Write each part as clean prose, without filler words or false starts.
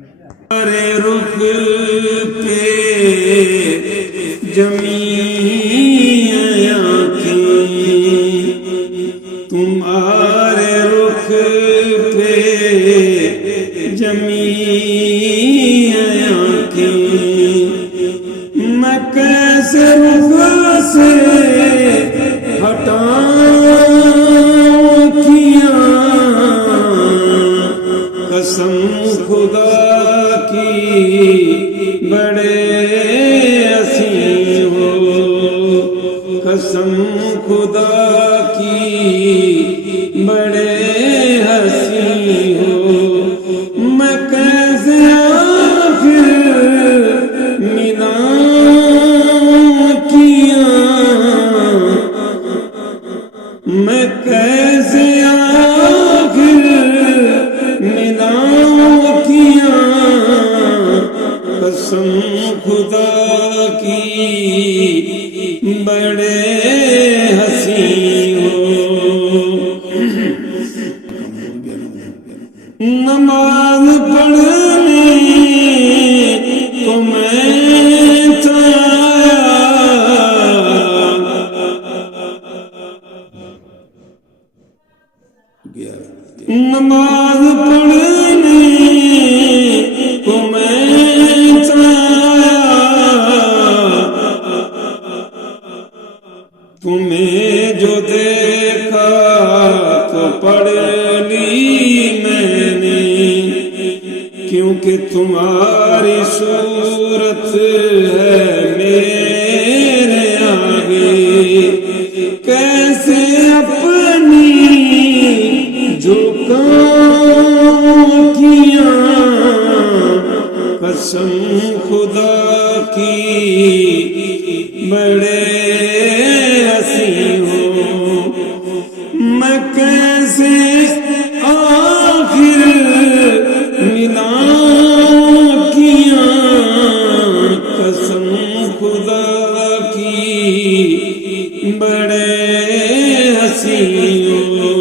अरे रुख पे जमी आँखें, तुम्हारे रुख पे जमी आँखें, मैं कैसे रुख से हटाऊं किया, कसम खुदा की बड़े हसी हो, कसम खुदा की बड़े हसी हो, मैं कैसे आखिर मिलाऊं किया, मैं कैसे आखिर मिलाऊं किया, कसम खुदा की बड़े हसी हो। नमाज पढ़ने को मैं नमाज पढ़ने को मैं तुम्हें जो देखा तो पढ़ ली मैंने, क्योंकि तुम्हारी सूरत है मेरे आगे, कैसे अपनी झुकाऊं किया, कसम खुदा की बड़े हसी हो, मैं कैसे आखिर मिलाऊं किया, कसम खुदा की बड़े हसी हो।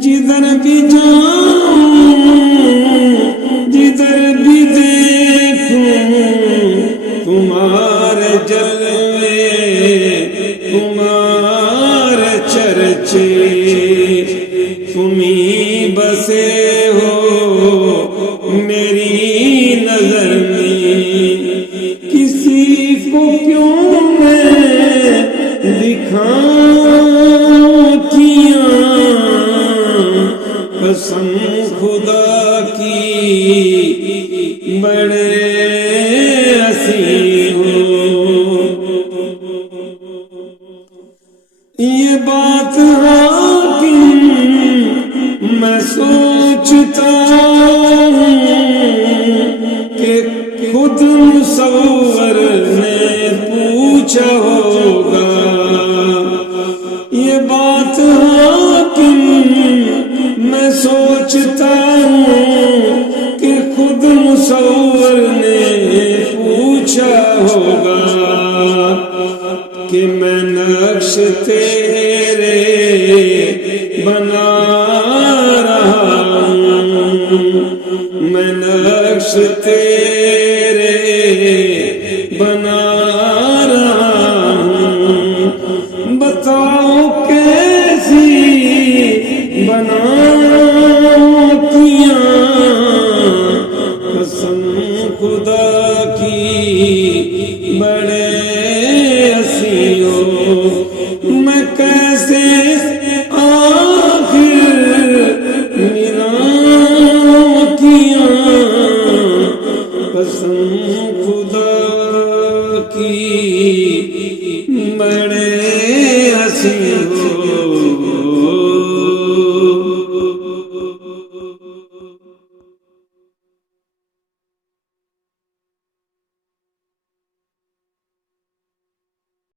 जिधर भी जाऊं जिधर भी देखूं तुम्हारे जलवे तुम्हारे चर्चे, तुम्ही बसे हो मेरी नजर में, किसी को क्यों मैं दिखाऊं किया, कसम खुदा की बड़े हसी हो। ये बात हाकिम मैं सोचता हूँ कि खुद मुसव्वर ने पूछा होगा, ये बात हाकिम मैं सोचता हूँ कि खुद मुसव्वर ने पूछा होगा, कि मैं नक्श तेरे बना रहा हूँ, मैं नक्श तेरे बना रहा हूँ, बताओ कैसी बनाऊं किया, कसम खुदा की बड़े हसी हो, मैं कैसे आखिर मिलाऊं किया, कसम खुदा की बड़े